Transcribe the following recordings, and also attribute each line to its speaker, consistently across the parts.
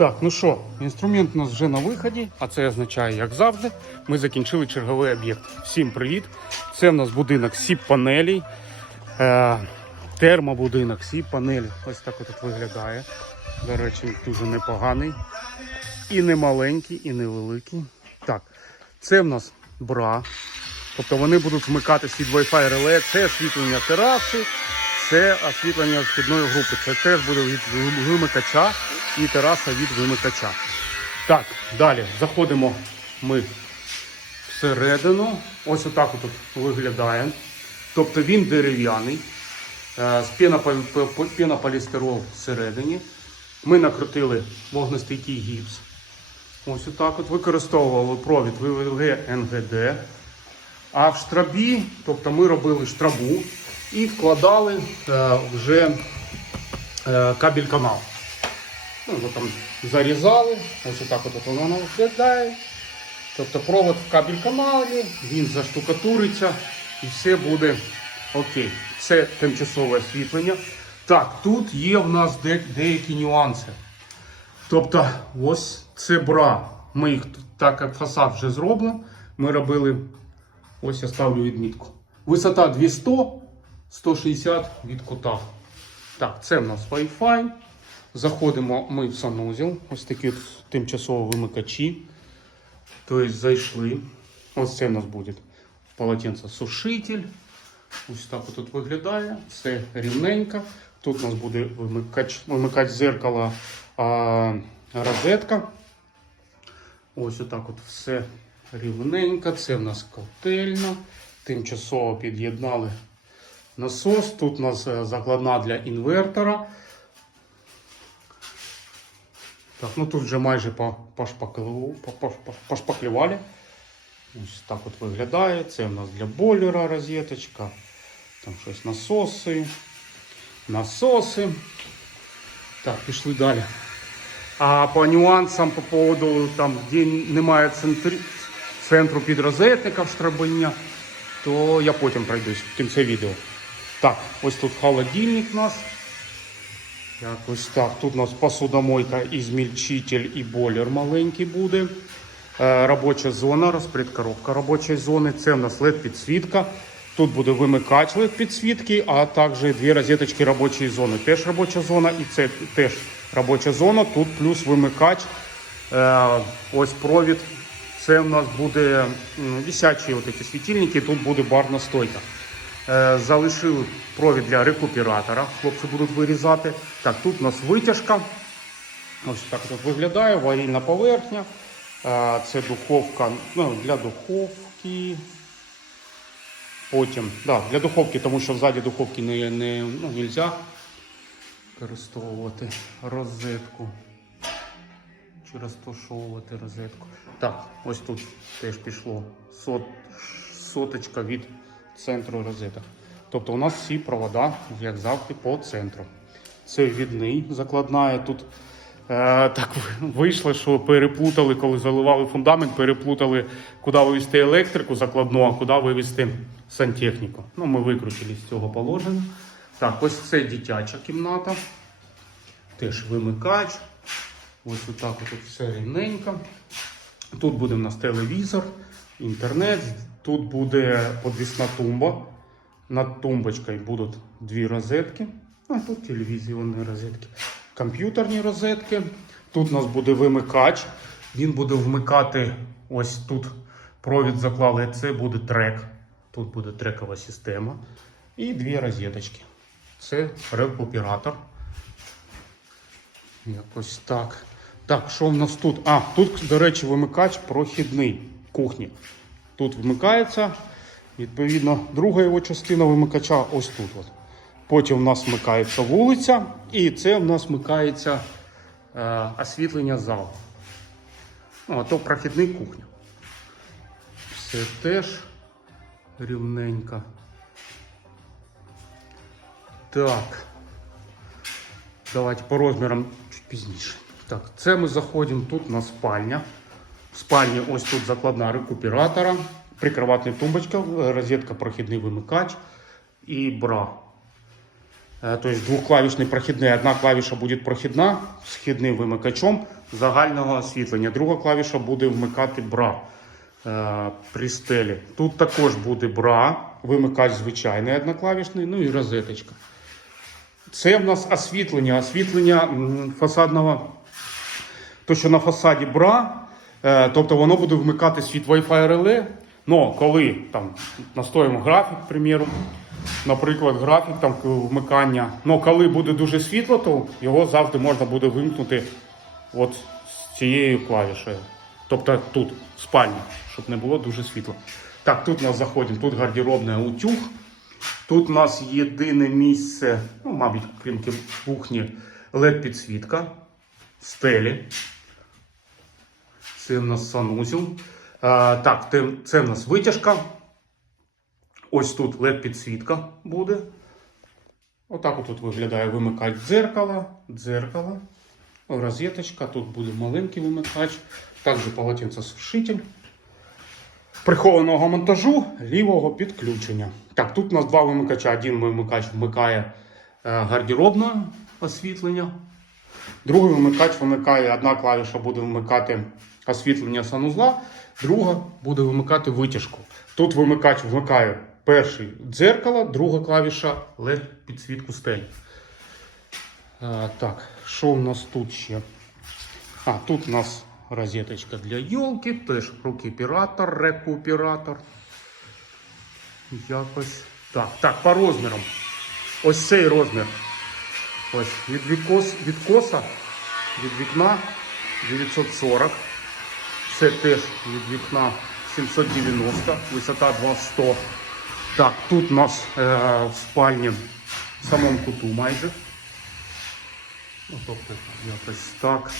Speaker 1: Так, ну що, інструмент у нас вже на виході, а це означає, як завжди, ми закінчили черговий об'єкт. Всім привіт! Це в нас будинок сіп панелей, е, термобудинок сіп панелі. Ось так от виглядає. До речі, дуже непоганий. І не маленький, і невеликий. Так, це в нас бра. Тобто вони будуть вмикатись від Wi-Fi реле. Це освітлення тераси, це освітлення вхідної групи. Це теж буде від вимикача і тераса від вимикача. Так, далі заходимо ми всередину. Ось отак от виглядає. Тобто він дерев'яний, е, з пенополі- всередині. Ми накрутили вогнестійкий гіпс. Ось отак от використовували провід ВВГ НГД. А в штрабі, тобто ми робили штрабу і вкладали е, вже е, кабель канал. Ну, там зарізали, ось отак от воно виглядає. Тобто провод в кабель каналі, він заштукатуриться і все буде окей. Це тимчасове освітлення. Так, тут є в нас де- деякі нюанси. Тобто, ось це бра. Ми їх так як фасад вже зроблено, ми робили. Ось я ставлю відмітку. Висота 200, 160 від кута. Так, це в нас Wi-Fi. Заходимо ми в санузел. Ось такі тимчасово вимикачі. Тобто зайшли. Ось це в нас буде полотенцесушитель. Ось так тут виглядає. Все рівненько. Тут у нас буде вимикач, вимикач зеркала а, розетка. Ось отак от все рівненько. Це в нас котельна. Тимчасово під'єднали насос. Тут у нас е, закладна для інвертора. Так, ну тут вже майже по- пошпаклю- по- по- по- пошпаклювали. Ось так от виглядає. Це в нас для бойлера розеточка. Там щось насоси. Насоси. Так, пішли далі. А по нюансам по поводу там, де немає центри, центру підрозетника в штрабиня, то я потім пройдусь в кінці відео. Так, ось тут холодильник у нас. Якось так. Тут у нас посудомойка і змільчитель, і бойлер маленький буде. Е, робоча зона, розпредкоробка робочої зони. Це у нас LED підсвітка. Тут буде вимикач LED підсвітки, а також дві розеточки робочої зони. Теж робоча зона і це теж робоча зона. Тут плюс вимикач. Е, ось провід. Це у нас буде висячі світильники, тут буде барна стойка. Е, Залишили провід для рекуператора. Хлопці будуть вирізати. Так, тут у нас витяжка. Ось так тут виглядає, варільна поверхня. Е, Це духовка ну, для духовки. Потім, да, для духовки, тому що ззаді духовки не, не ну, нельзя використовувати розетку. Чи розташовувати розетку. Так, ось тут теж пішло сот, соточка від центру розеток. Тобто у нас всі провода, як завжди, по центру. Це відний закладна. Тут е, так вийшло, що переплутали, коли заливали фундамент, переплутали, куди вивести електрику закладну, а куди вивести сантехніку. Ну, ми викрутили з цього положення. Так, ось це дитяча кімната. Теж вимикач. Ось отак от все рівненько. Тут буде в нас телевізор, інтернет. Тут буде подвісна тумба. Над тумбочкою будуть дві розетки. А тут телевізійні розетки. Комп'ютерні розетки. Тут у нас буде вимикач. Він буде вмикати ось тут провід заклали. Це буде трек. Тут буде трекова система. І дві розеточки. Це рекуператор. Якось так. Так, що в нас тут? А, тут, до речі, вимикач прохідний кухні. Тут вмикається. Відповідно, друга його частина вимикача ось тут. От. Потім в нас вмикається вулиця, і це в нас вмикається е, освітлення залу. Ну, а то прохідний кухня. Все теж рівненько. Так. Давайте по розмірам чуть пізніше. Так, це ми заходимо тут на спальня. Спальні ось тут закладна рекуператора, прикроватна тумбочка, розетка, прохідний вимикач і бра. Е, Тобто двохклавішний прохідний. Одна клавіша буде прохідна з вхідним вимикачом загального освітлення. Друга клавіша буде вмикати бра е, при стелі. Тут також буде бра, вимикач звичайний одноклавішний, ну і розеточка. Це в нас освітлення, освітлення фасадного, то що на фасаді бра, тобто воно буде вмикати світ Wi-Fi реле. Но коли там настоїмо графік, к примеру, наприклад, графік там вмикання. Ну, коли буде дуже світло, то його завжди можна буде вимкнути от з цією клавішею. Тобто тут, в спальні, щоб не було дуже світло. Так, тут у нас заходимо, тут гардеробний утюг. Тут у нас єдине місце, ну, мабуть, крім кухні, LED-підсвітка, стелі. Це в нас санузел. А, так, це в нас витяжка. Ось тут LED-підсвітка буде. Отак от виглядає вимикач дзеркала, дзеркало, розеточка. Тут буде маленький вимикач. Також полотенцесушитель. Прихованого монтажу лівого підключення. Так, тут у нас два вимикача. Один вимикач вмикає е, гардеробне освітлення. Другий вимикач вимикає, одна клавіша буде вмикати освітлення санузла, друга буде вимикати витяжку. Тут вимикач вмикає перший дзеркало, друга клавіша LED підсвітку стелі. Е, так, що у нас тут ще? А, тут у нас розеточка для йолки, теж рекуператор, рекуператор. Якось. Так, так, по розмірам. Ось цей розмір. Ось від, вікос, від коса, від вікна 940. Це теж від вікна 790, висота 200. Так, тут у нас е, в спальні в самому куту майже. Ну, тобто, якось так.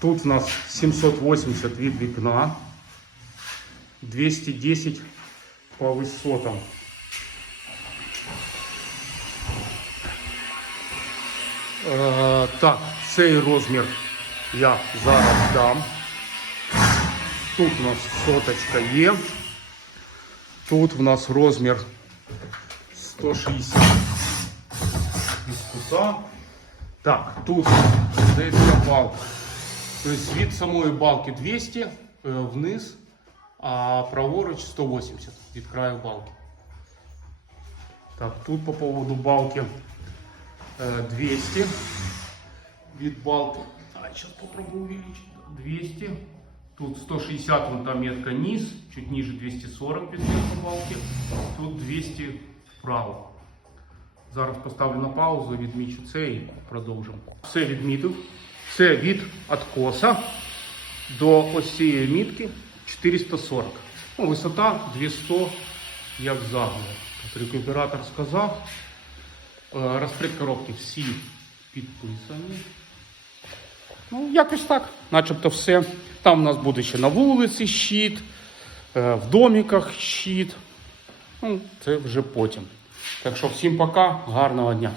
Speaker 1: Тут у нас 780 від вікна, 210 по висотам. Е, так, цей розмір я зараз дам. Тут у нас соточка є. Тут в нас розмір 160 від кута. Так, тут здається балка. Тобто від самої балки 200 е, вниз, а праворуч 180 від краю балки. Так, тут по поводу балки э, 200 від балки. А, сейчас попробую увеличить. 200. Тут 160 вон там метка низ, чуть ниже 240 від балки. Тут 200 вправо. Зараз поставлю на паузу, відмічу це і продовжимо. Все відмітив. Це від откоса до ось цієї мітки 440. Ну, висота 200, як. От Рекуператор сказав. Е, Розпред коробки всі підписані. Ну, якось так, начебто все. Там у нас буде ще на вулиці щит, е, в доміках щит. Ну, це вже потім. Так що всім пока, гарного дня.